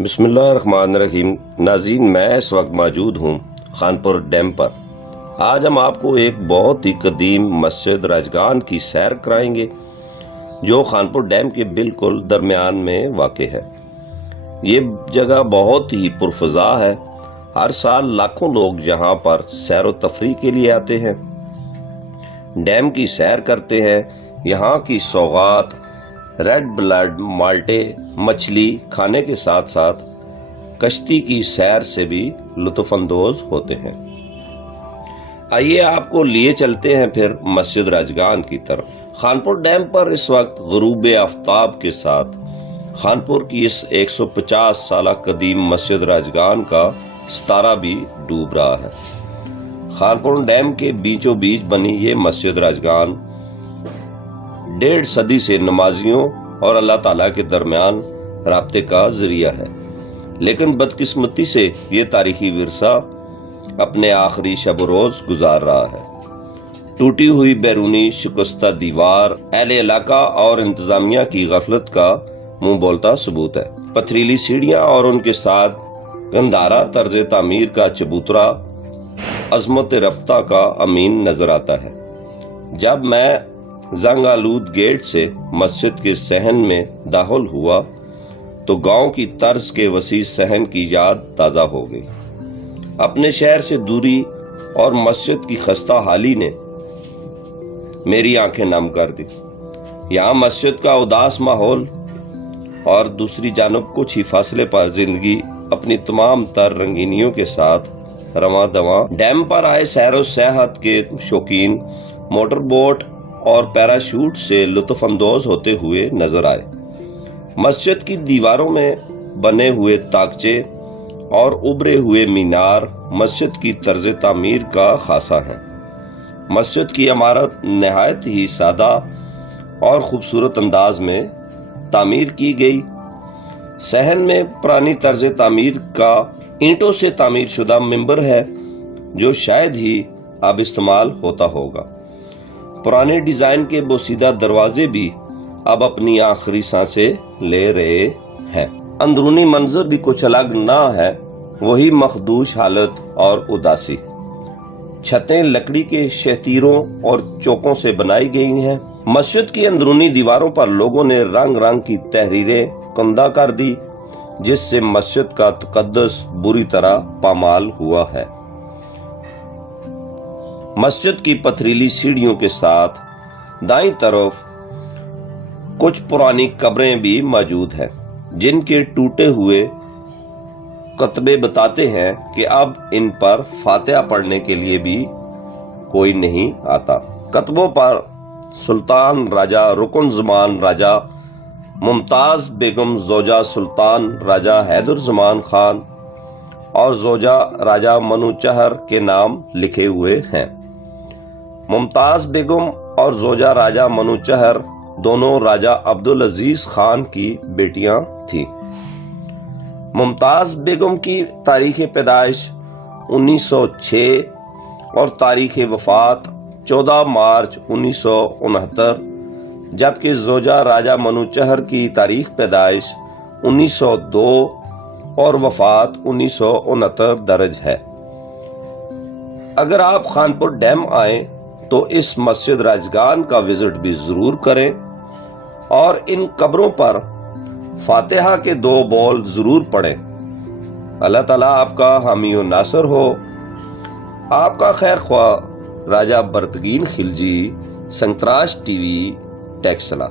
بسم اللہ الرحمن الرحیم۔ ناظرین، میں اس وقت موجود ہوں خانپور ڈیم پر۔ آج ہم آپ کو ایک بہت ہی قدیم مسجد راجگان کی سیر کرائیں گے جو خانپور ڈیم کے بالکل درمیان میں واقع ہے۔ یہ جگہ بہت ہی پرفضا ہے۔ ہر سال لاکھوں لوگ یہاں پر سیر و تفریح کے لیے آتے ہیں، ڈیم کی سیر کرتے ہیں۔ یہاں کی سوغات ریڈ بلڈ مالٹے مچھلی کھانے کے ساتھ ساتھ کشتی کی سیر سے بھی لطف اندوز ہوتے ہیں۔ آئیے آپ کو لیے چلتے ہیں پھر مسجد راجگان کی طرف۔ خانپور ڈیم پر اس وقت غروب آفتاب کے ساتھ خانپور کی اس 150 سالہ قدیم مسجد راجگان کا ستارہ بھی ڈوب رہا ہے۔ خانپور ڈیم کے بیچوں بیچ بنی یہ مسجد راجگان 1.5 صدی سے نمازیوں اور اللہ تعالیٰ کے درمیان رابطے کا ذریعہ ہے، لیکن بدقسمتی سے یہ تاریخی ورثہ اپنے آخری شب و روز گزار رہا ہے۔ ٹوٹی ہوئی بیرونی شکستہ دیوار اہل علاقہ اور انتظامیہ کی غفلت کا منہ بولتا ثبوت ہے۔ پتھریلی سیڑھیاں اور ان کے ساتھ گندھارا طرز تعمیر کا چبوترا عظمت رفتہ کا امین نظر آتا ہے۔ جب میں زنگ آلود گیٹ سے مسجد کے صحن میں داخل ہوا تو گاؤں کی طرز کے وسیع صحن کی یاد تازہ ہو گئی۔ اپنے شہر سے دوری اور مسجد کی خستہ حالی نے میری آنکھیں نم کر دی۔ یہاں مسجد کا اداس ماحول اور دوسری جانب کچھ ہی فاصلے پر زندگی اپنی تمام تر رنگینیوں کے ساتھ رواں دواں۔ ڈیم پر آئے سیر و سیاحت کے شوقین موٹر بوٹ اور پیراشوٹ سے لطف اندوز ہوتے ہوئے نظر آئے۔ مسجد کی دیواروں میں بنے ہوئے طاقچے اور ابھرے ہوئے مینار مسجد کی طرز تعمیر کا خاصہ ہیں۔ مسجد کی عمارت نہایت ہی سادہ اور خوبصورت انداز میں تعمیر کی گئی۔ صحن میں پرانی طرز تعمیر کا اینٹوں سے تعمیر شدہ ممبر ہے جو شاید ہی اب استعمال ہوتا ہوگا۔ پرانے ڈیزائن کے بوسیدہ دروازے بھی اب اپنی آخری سانسیں لے رہے ہیں۔ اندرونی منظر بھی کچھ الگ نہ ہے، وہی مخدوش حالت اور اداسی۔ چھتیں لکڑی کے شتیروں اور چوکوں سے بنائی گئی ہیں۔ مسجد کی اندرونی دیواروں پر لوگوں نے رنگ رنگ کی تحریریں کندہ کر دی، جس سے مسجد کا تقدس بری طرح پامال ہوا ہے۔ مسجد کی پتھریلی سیڑھیوں کے ساتھ دائیں طرف کچھ پرانی قبریں بھی موجود ہیں، جن کے ٹوٹے ہوئے کتبے بتاتے ہیں کہ اب ان پر فاتحہ پڑھنے کے لیے بھی کوئی نہیں آتا۔ کتبوں پر سلطان راجہ رکن زمان راجہ ممتاز بیگم زوجہ سلطان راجہ حیدر زمان خان اور زوجہ راجہ منوچہر کے نام لکھے ہوئے ہیں۔ ممتاز بیگم اور زوجہ راجہ منوچہر دونوں راجہ عبدالعزیز خان کی بیٹیاں تھیں۔ ممتاز بیگم کی تاریخ پیدائش 1906 اور تاریخ وفات 14 مارچ 1969، جبکہ زوجہ راجہ منوچہر کی تاریخ پیدائش 1902 اور وفات 1969 درج ہے۔ اگر آپ خانپور ڈیم آئیں تو اس مسجد راجگان کا وزٹ بھی ضرور کریں اور ان قبروں پر فاتحہ کے 2 بول ضرور پڑھیں۔ اللہ تعالیٰ آپ کا حامی و ناصر ہو۔ آپ کا خیر خواہ راجہ برتگین خلجی، سنگتراش ٹی وی، ٹیکسلا۔